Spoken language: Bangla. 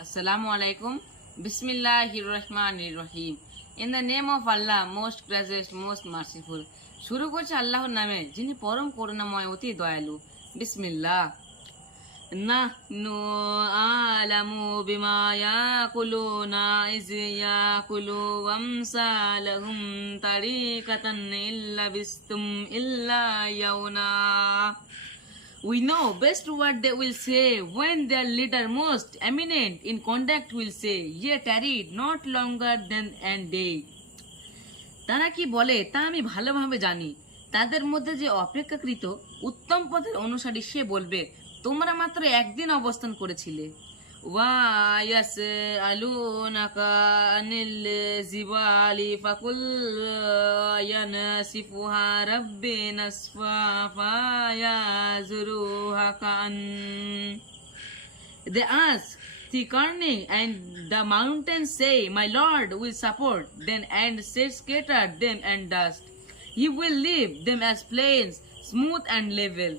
Assalamu alaikum. Bismillahirrahmanirrahim. In the name of Allah, most gracious, most merciful. শুরু করছে আল্লাহর নামে, যিনি পরম করুণাময়, অতি দয়ালু। বিসমিল্লাহ। নাহনু আলামু বিমা ইয়াকুলুনা ইয ইয়াকুলু আমসালাহুম তারিকাতান ইল্লা বিস্তুম ইল্লা ইয়াউনা. We know best what they will say when their leader most eminent in conduct will say, ye tarried not longer than and day. তারা কি বলে তা আমি ভালোভাবে জানি। তাদের মধ্যে যে অপেক্ষাকৃত উত্তম পথের অনুসারী সে বলবে, তোমরা মাত্র একদিন অবস্থান করেছিলে। ওয়া ইয়াসআলুনাকা আনিল জিবালি ফাকুল ইয়ানসিফুহা রাব্বি নাসফা ফায়াযুরুহা কান. They ask the corning, and the mountains say, my Lord will support them and scatter them and dust. He will leave them as plains, smooth and level.